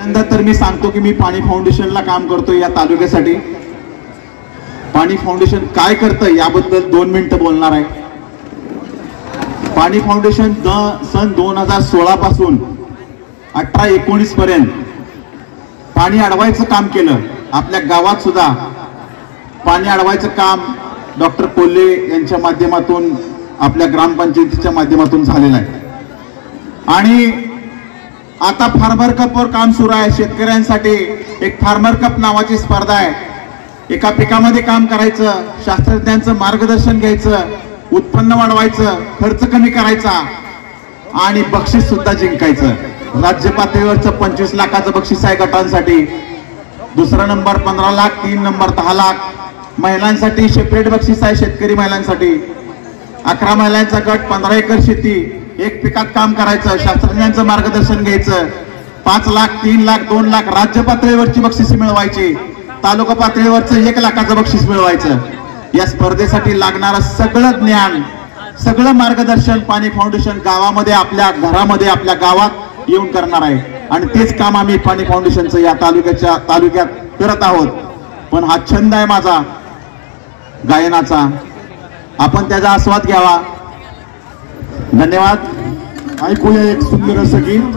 तर मी सांगतो की मी पाणी फाउंडेशनला काम करतो या तालुक्यासाठी। पाणी फाउंडेशन काय करतं याबद्दल 2 मिनिटं बोलणार आहे। पाणी फाउंडेशन सन 2016 पासून 18-19 पर्यंत पाणी अडवायचं काम केलं। आपल्या गावात सुद्धा पाणी अडवायचं काम डॉक्टर कोल्हे यांच्या माध्यमातून आपल्या ग्रामपंचायतीच्या माध्यमातून झालेलं आहे। आणि आता फार्मर कपवर काम सुरू आहे। शेतकऱ्यांसाठी एक फार्मर कप नावाची स्पर्धा आहे। एका पिकामध्ये काम करायचं, शास्त्रज्ञांचं मार्गदर्शन घ्यायचं, उत्पन्न वाढवायचं, खर्च कमी करायचा आणि बक्षीस सुद्धा जिंकायचं। राज्य पातळीवरचं 25 लाखाचं बक्षीस आहे गटांसाठी, दुसरा नंबर 15 लाख, 3 नंबर 10 लाख। महिलांसाठी सेपरेट बक्षीस आहे, शेतकरी महिलांसाठी 11 महिलांचा गट, 15 एकर शेती, एक पिकात काम करायचं, शास्त्रज्ञांचं मार्गदर्शन घ्यायचं, 5 लाख, 3 लाख, 2 लाख राज्य पातळीवरची बक्षिसे मिळवायची, तालुका पातळीवरचं 1 लाखाचं बक्षीस मिळवायचं। या स्पर्धेसाठी लागणारं सगळं ज्ञान, सगळं मार्गदर्शन पाणी फाउंडेशन गावामध्ये, आपल्या घरामध्ये, आपल्या गावात येऊन करणार आहे। आणि तेच काम आम्ही पाणी फाउंडेशनचं या तालुक्यात करत आहोत। पण हा छंद आहे माझा गायनाचा, आपण त्याचा आस्वाद घ्यावा। धन्यवाद। ऐकूया एक सुंदर असं गीत।